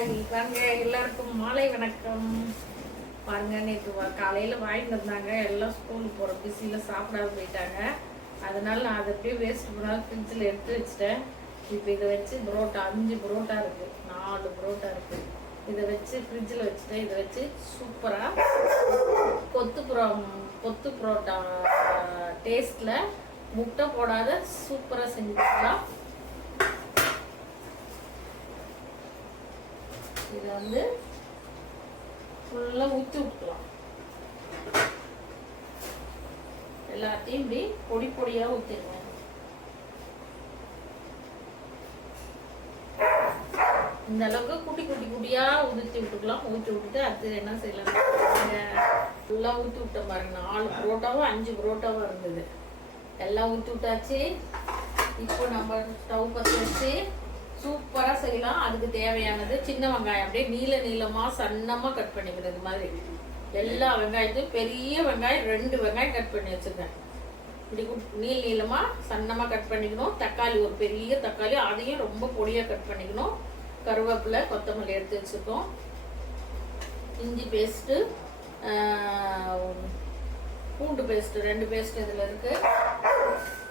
Hi. வாங்க எல்லாருக்கும் மாலை வணக்கம். பாருங்க நேற்று காலையில் வாங்கிட்டு வந்தாங்க. எல்லாம் ஸ்கூலுக்கு போகிற பிஸியில் சாப்பிடாம போயிட்டாங்க. அதனால நான் அதை அப்படியே வேஸ்ட் பண்ணாலும் ஃப்ரிட்ஜில் எடுத்து வச்சிட்டேன். இப்போ இதை வச்சு புரோட்டா அஞ்சு புரோட்டா இருக்குது நாலு புரோட்டா இருக்குது இதை வச்சு ஃப்ரிட்ஜில் வச்சுட்டேன். இதை வச்சு சூப்பராக கொத்து புரோ கொத்து புரோட்டா டேஸ்ட்டில் முட்டை போடாத சூப்பராக செஞ்சுக்கலாம் இதை வந்து ஃபுல்லாக ஊற்றி விட்டுக்கலாம் எல்லாத்தையும் இப்படி பொடி பொடியாக ஊற்றிடுங்க இந்த அளவுக்கு குட்டி குட்டி குட்டியாக உதுத்தி விட்டுக்கலாம். ஊற்றி விட்டுட்டு அது என்ன செய்யலாம்? ஃபுல்லாக ஊற்றி விட்ட பாருங்க. நாலு புரோட்டாவும் அஞ்சு புரோட்டாவும் இருந்தது. எல்லாம் ஊற்றி விட்டாச்சு. இப்போ நம்ம ஸ்டவ் பற்ற வச்சு சூப்பராக செய்யலாம். அதுக்கு தேவையானது சின்ன வெங்காயம். அப்படியே நீல நீளமாக சன்னமாக கட் பண்ணிக்கிறது மாதிரி. எல்லா வெங்காயத்தையும் பெரிய வெங்காயம் ரெண்டு வெங்காயம் கட் பண்ணி வச்சுருக்கேன். இப்படி நீல நீளமாக சன்னமாக கட் பண்ணிக்கணும். தக்காளி ஒரு பெரிய தக்காளி அதையும் ரொம்ப பொடியாக கட் பண்ணிக்கணும். கருவேப்பிலை கொத்தமல்லி எடுத்து வச்சுருக்கோம். இஞ்சி பேஸ்ட்டு பூண்டு பேஸ்ட்டு ரெண்டு பேஸ்ட் இதில் இருக்குது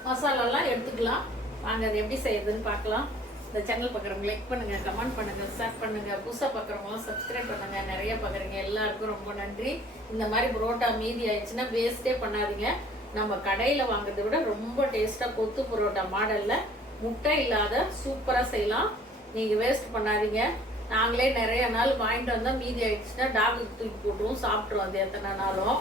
மசாலாலாம் எடுத்துக்கலாம். வாங்க அது எப்படி செய்யுதுன்னு பார்க்கலாம். இந்த சேனல் பார்க்குறவங்க லைக் பண்ணுங்க கமெண்ட் பண்ணுங்க ஷேர் பண்ணுங்க புதுசாக பார்க்குறவங்களாம் சப்ஸ்கிரைப் பண்ணுங்க நிறைய பார்க்குறீங்க. எல்லாருக்கும் ரொம்ப நன்றி. இந்த மாதிரி புரோட்டா மீதி ஆயிடுச்சுன்னா வேஸ்ட்டே பண்ணாதீங்க. நம்ம கடையில் வாங்குறதை விட ரொம்ப டேஸ்ட்டாக கொத்து புரோட்டா மாடலில் முட்டை இல்லாத சூப்பராக செய்யலாம். நீங்கள் வேஸ்ட் பண்ணாதீங்க. நாங்களே நிறைய நாள் வாங்கிட்டு வந்தால் மீதி ஆயிடுச்சுன்னா டாகுக்கு தூக்கி போட்டுருவோம் சாப்பிட்ருவோம் அது எத்தனை நாளும்.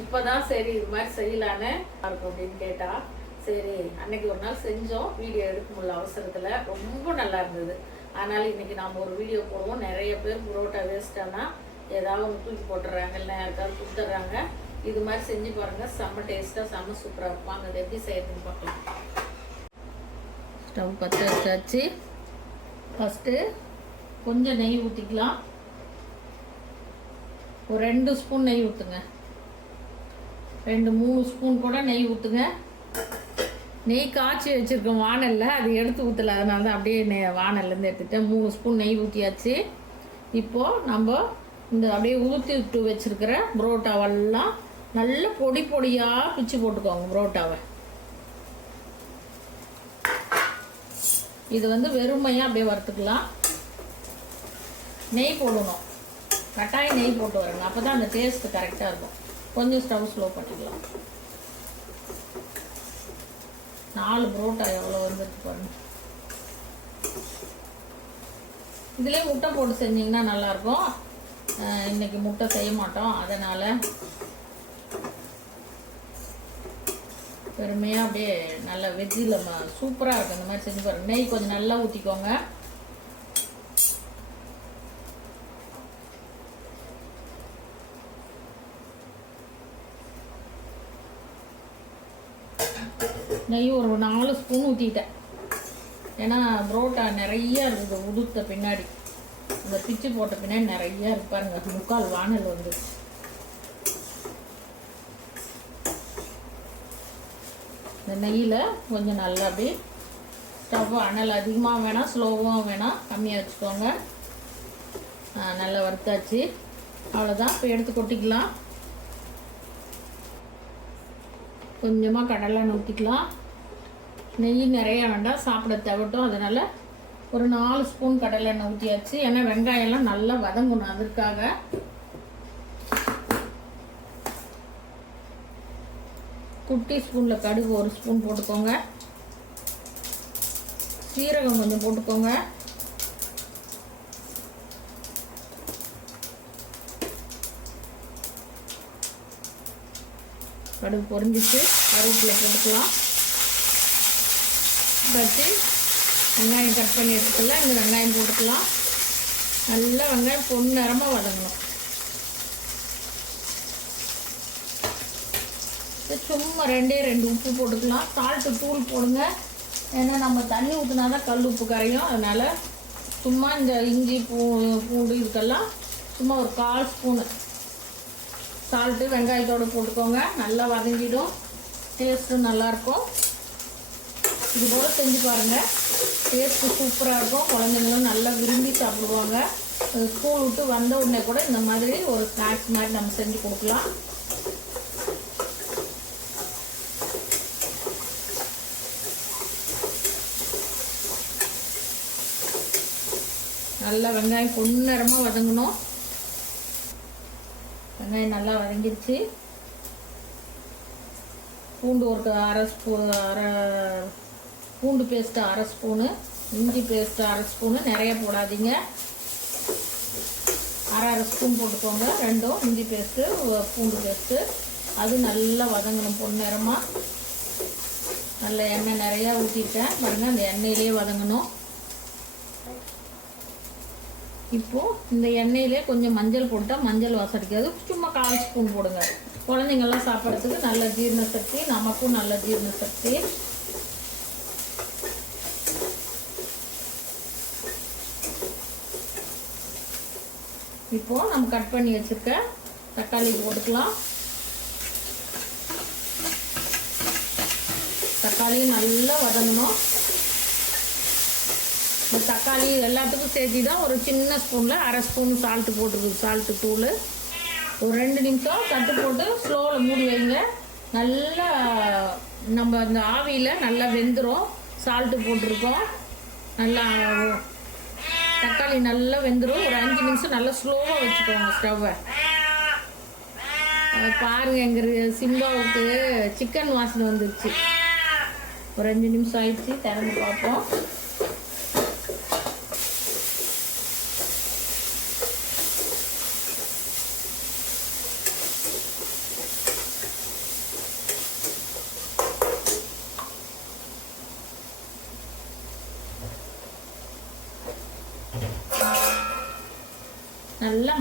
இப்போதான் சரி இது மாதிரி செய்யலான்னு இருக்கும் அப்படின்னு கேட்டால் சரி அன்னைக்கு ஒரு நாள் செஞ்சோம். வீடியோ எடுக்க முடியல அவசரத்தில். ரொம்ப நல்லா இருந்தது. அதனால் இன்னைக்கு நாம் ஒரு வீடியோ போடுவோம். நிறைய பேர் புரோட்டா வேஸ்டானா ஏதாவது ஒன்று தூக்கி போட்டுறாங்க இல்லை யாருக்காவது கொடுத்துட்றாங்க இது மாதிரி செஞ்சு பாருங்கள் செம்ம டேஸ்ட்டாக செம்ம சூப்பராக இருக்கும். அங்கே அது எப்படி செய்யறதுன்னு பார்க்கலாம். ஸ்டவ் பற்ற வச்சாச்சு. ஃபஸ்ட்டு கொஞ்சம் நெய் ஊற்றிக்கலாம் ஒரு ரெண்டு ஸ்பூன் நெய் ஊற்றுங்க ரெண்டு மூணு ஸ்பூன் கூட நெய் ஊற்றுங்க நெய் காய்ச்சி வச்சுருக்கோம் வானலில். அது எடுத்து ஊற்றல அதனால தான் அப்படியே நெ வானல்லேருந்து எடுத்துட்டேன். மூணு ஸ்பூன் நெய் ஊற்றியாச்சு இப்போது நம்ம இந்த அப்படியே ஊற்றி விட்டு வச்சுருக்கிற புரோட்டாவெல்லாம் நல்ல பொடி பொடியாக பிச்சு போட்டுக்கோங்க புரோட்டாவை. இது வந்து வெறுமையாக அப்படியே வறுத்துக்கலாம். நெய் போடணும். கட்டாயம் நெய் போட்டு வரணும். அப்போ தான் அந்த டேஸ்ட்டு கரெக்டாக இருக்கும். கொஞ்சம் ஸ்டவ் ஸ்லோ பண்ணிக்கலாம். நாலு புரோட்டா எவ்வளோ வந்துருக்கு பாருங்க. இதுலேயே முட்டை போட்டு செஞ்சிங்கன்னா நல்லாயிருக்கும். இன்றைக்கி இன்னைக்கு முட்டை செய்ய மாட்டோம். அதனால் பெருமையாக அப்படியே நல்லா வெஜ்ஜில் சூப்பராக இருக்கும் இந்த மாதிரி செஞ்சு பாருங்க. நெய் கொஞ்சம் நல்லா ஊற்றிக்கோங்க நெய் ஒரு நாலு ஸ்பூன் ஊற்றிட்டேன் ஏன்னா புரோட்டா நிறையா இருக்குது உதுத்த பின்னாடி. இந்த பிச்சு போட்ட பின்னாடி நிறையா இருப்பாருங்க முக்கால் வானல் வந்து இந்த நெய்யில் கொஞ்சம் நல்லா அப்படி ஸ்டவ் அனல் அதிகமாக வேணாம் ஸ்லோவாக வேணாம் கம்மியாக வச்சுக்கோங்க. நல்லா வறுத்தாச்சு. அவ்வளோதான் இப்போ எடுத்து கொட்டிக்கலாம். கொஞ்சமாக கடலை ஊற்றிக்கலாம் நெய் நிறையா வேண்டாம் சாப்பிட தவட்டும். அதனால் ஒரு நாலு ஸ்பூன் கடலை எண்ணெய் ஊற்றியாச்சு ஏன்னா வெங்காயம்லாம் நல்லா வதங்கணும் அதற்காக. குட்டி ஸ்பூனில் கடுகு ஒரு ஸ்பூன் போட்டுக்கோங்க. சீரகம் கொஞ்சம் போட்டுக்கோங்க. கடுகு பொறிஞ்சிச்சு கருவேப்பிலை போட்டுக்கலாம். வச்சு வெங்காயம் கட் பண்ணி எடுத்துக்கலாம் இந்த வெங்காயம் போட்டுக்கலாம். நல்லா வெங்காயம் பொன்னிறமாக வதங்கணும். சும்மா ரெண்டே ரெண்டு உப்பு போட்டுக்கலாம். சால்ட்டு தூள் போடுங்க. ஏன்னா நம்ம தண்ணி ஊற்றினா தான் கல் உப்பு கரையும். அதனால் சும்மா இந்த இஞ்சி பூ பூண்டு இதுக்கெல்லாம் சும்மா ஒரு கால் ஸ்பூனு. சால்ட்டு வெங்காயத்தோடு போட்டுக்கோங்க. நல்லா வதங்கிடும். டேஸ்ட்டும் நல்லாயிருக்கும். இது போல் செஞ்சு பாருங்கள் டேஸ்ட்டு சூப்பராக இருக்கும். குழந்தைங்களும் நல்லா விரும்பி சாப்பிடுவாங்க. ஸ்கூல் விட்டு வந்த உடனே கூட இந்த மாதிரி ஒரு ஸ்நாக்ஸ் மாதிரி நம்ம செஞ்சு கொடுக்கலாம். நல்லா வெங்காயம் பொன்னிறமாக வதங்கணும். வெங்காயம் நல்லா வதங்கிருச்சு. பூண்டு ஒரு அரை ஸ்பூ அரை பூண்டு பேஸ்ட்டு அரை ஸ்பூனு இஞ்சி பேஸ்ட்டு அரை ஸ்பூனு நிறைய போடாதீங்க. அரை அரை ஸ்பூன் போட்டுக்கோங்க. ரெண்டும் இஞ்சி பேஸ்ட்டு பூண்டு பேஸ்ட்டு அது நல்லா வதங்கணும் பொன்னிறமாக நல்ல எண்ணெய் நிறையா ஊற்றிட்டேன் பாருங்கள் அந்த எண்ணெயிலே வதங்கணும். இப்போ இந்த எண்ணெயிலே கொஞ்சம் மஞ்சள் போட்டால் மஞ்சள் வாசம் அடிக்காது. சும்மா கால் ஸ்பூன் போடுங்க. குழந்தைங்கள்லாம் சாப்பிட்றதுக்கு நல்ல ஜீரண சக்தி நமக்கும் நல்ல ஜீரண சக்தி. இப்போது நம்ம கட் பண்ணி வச்சிருக்க தக்காளி போட்டுக்கலாம். தக்காளியும் நல்லா வதங்கணும். தக்காளி எல்லாத்துக்கும் சேர்த்து தான் ஒரு சின்ன ஸ்பூனில் அரை ஸ்பூன் சால்ட்டு போட்டுருக்கு. சால்ட்டு தூள். ஒரு ரெண்டு நிமிஷம் தட்டு போட்டு ஸ்லோவில் மூடி வைங்க. நல்லா நம்ம அந்த ஆவியில் நல்லா வெந்துடும் சால்ட்டு போட்டிருக்கோம். நல்லா தக்காளி நல்லா வெந்துடும் ஒரு அஞ்சு நிமிஷம் நல்லா ஸ்லோவாக வச்சுக்கோங்க ஸ்டவ்வை பாருங்க எங்கள் சிம்பாவுக்கு சிக்கன் வாசனை வந்துருச்சு. ஒரு அஞ்சு நிமிஷம் ஆயிடுச்சு திறந்து பார்ப்போம்.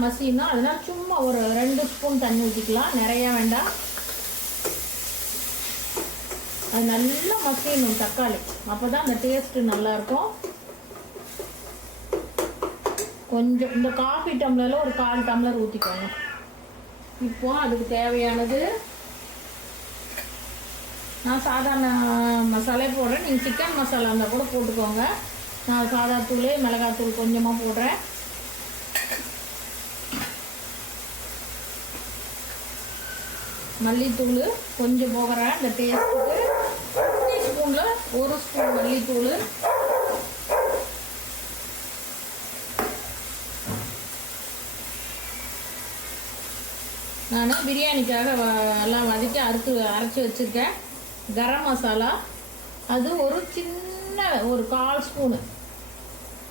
நல்லா தான் அதனால் சும்மா ஒரு ரெண்டு ஸ்பூன் தண்ணி ஊற்றிக்கலாம் நிறையா வேண்டாம். அது நல்லா மசியணும் தக்காளி. அப்போ தான் அந்த டேஸ்ட்டு நல்லாயிருக்கும். கொஞ்சம் இந்த காஃபி டம்ளரில் ஒரு கால் டம்ளர் ஊற்றிக்கோங்க இப்போ அதுக்கு தேவையானது நான் சாதாரண மசாலே போடுறேன். நீங்கள் சிக்கன் மசாலா இருந்தால் கூட போட்டுக்கோங்க. நான் சாதா தூள் மிளகாத்தூள் கொஞ்சமாக போடுறேன். மல்லித்தூள் கொஞ்சம் போகிறேன். இந்த டேஸ்ட்டுக்கு டீஸ்பூனில் ஒரு ஸ்பூன் மல்லித்தூள். நான் பிரியாணிக்காக வ- எல்லாம் வதக்கி அறுத்து அரைச்சி வச்சுருக்கேன். கரம் மசாலா. அது ஒரு சின்ன ஒரு கால் ஸ்பூனு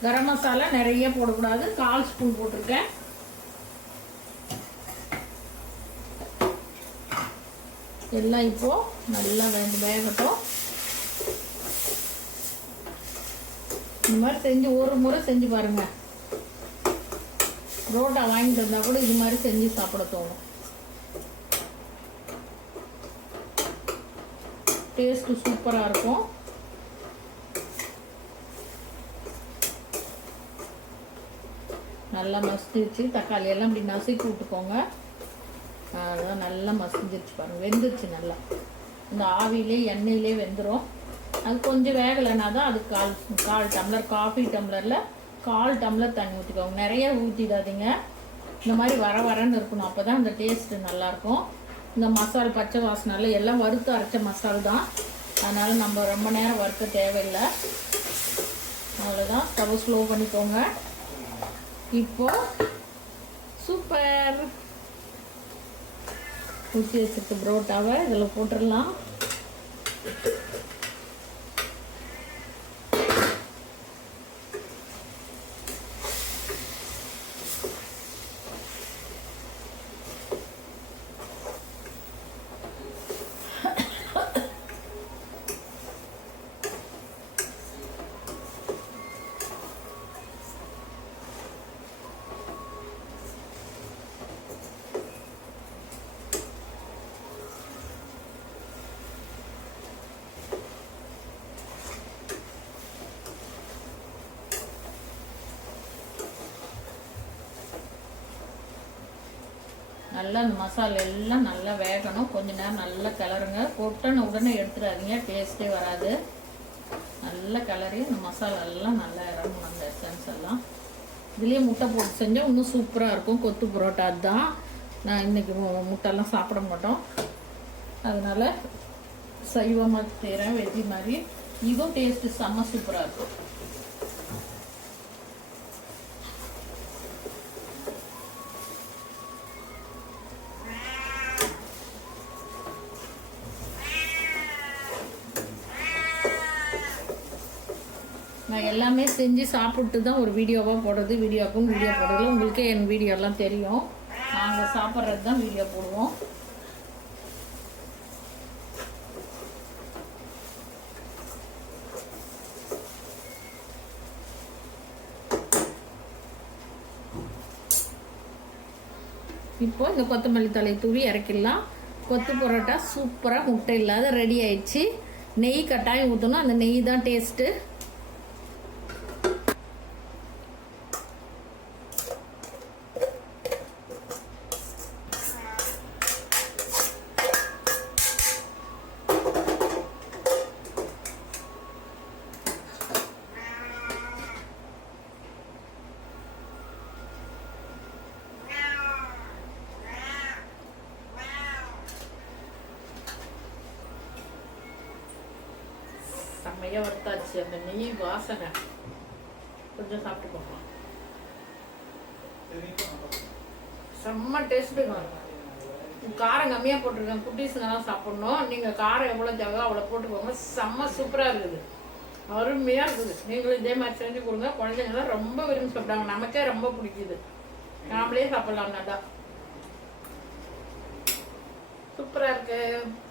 கரம் மசாலா நிறைய போடக்கூடாது. கால் ஸ்பூன் போட்டிருக்கேன். எல்லாம் இப்போ நல்லா வேண்டு வேகட்டும். இந்த மாதிரி செஞ்சு ஒரு முறை செஞ்சு பாருங்க. ரோட்டா வாங்கிட்டு வந்தா கூட இது மாதிரி செஞ்சு சாப்பிட தோணும். டேஸ்ட்டு சூப்பராக இருக்கும். நல்லா மசிச்சு தக்காளி எல்லாம் இப்படி நசுக்கி விட்டுக்கோங்க. அதெல்லாம் நல்லா மசிஞ்சிருச்சு பாருங்க. வெந்துருச்சு நல்லா. இந்த ஆவிலே எண்ணெயிலே வெந்துடும் அது கொஞ்சம் வேகலைன்னா தான் அது கால் கால் டம்ளர் காஃபி டம்ளரில் கால் டம்ளர் தண்ணி ஊற்றிக்கோங்க நிறைய ஊற்றிடாதீங்க இந்த மாதிரி வர வரன்னு இருக்கணும். அப்போ தான் அந்த டேஸ்ட்டு நல்லாயிருக்கும். இந்த மசால் பச்சை வாசனால எல்லாம் வறுத்து அரைச்ச மசால் தான். அதனால் நம்ம ரொம்ப நேரம் வறுக்க தேவையில்லை. அவ்வளோதான் ஸ்டவ் ஸ்லோ பண்ணிக்கோங்க. இப்போ சூப்பர் ஊற்றி வச்சுருக்க புரோட்டாவை இதில் போட்டுடலாம். நல்லா அந்த மசாலா எல்லாம் நல்லா வேகணும். கொஞ்ச நேரம் நல்லா கிளறுங்க. கொட்டன உடனே எடுத்துடாதீங்க. டேஸ்ட்டே வராது. நல்லா கிளறி இந்த மசாலா எல்லாம் நல்லா இறங்கணும் அந்த எசன்ஸ் எல்லாம். இதுலேயே முட்டை போட்டு செஞ்சால் இன்னும் சூப்பராக இருக்கும். கொத்து புரோட்டா தான் நான் இன்றைக்கி முட்டைலாம் சாப்பிட மாட்டோம். அதனால் சைவமாக செய்கிறேன் வெஜ்ஜி மாதிரி. இதுவும் டேஸ்ட்டு செம்ம சூப்பராக இருக்கும். நான் எல்லாமே செஞ்சு சாப்பிட்டு தான் ஒரு வீடியோவாக போடுறது வீடியோக்கும் வீடியோ போடுறது உங்களுக்கே என் வீடியோலாம் தெரியும். நாங்கள் சாப்பிட்றது தான் வீடியோ போடுவோம். இப்போ இந்த கொத்தமல்லி தலை தூவி இறக்கிடலாம். கொத்து பரோட்டா சூப்பராக முட்டை இல்லாத ரெடி ஆயிடுச்சு. நெய் கட்டாயம் ஊற்றணும் அந்த நெய் தான் டேஸ்ட்டு நிறைய வறுத்தாச்சு. அந்த நெய் வாசனை. கொஞ்சம் சாப்பிட்டு பார்க்கலாம் செம்ம டேஸ்ட்டுங்க காரம் கம்மியாக போட்டிருக்கேன். குட்டீஸுங்கெல்லாம் சாப்பிட்ணும். நீங்கள் காரம் எவ்வளோ தேவையோ அவ்வளோ போட்டுக்கோங்க செம்ம சூப்பராக இருக்குது. அருமையாக இருக்குது. நீங்களும் இதே மாதிரி செஞ்சு கொடுங்க. குழந்தைங்களாம் ரொம்ப விரும்பி சாப்பிட்டாங்க நமக்கே ரொம்ப பிடிக்குது. நாமளே சாப்பிட்லாம். நல்லா. சூப்பராக இருக்குது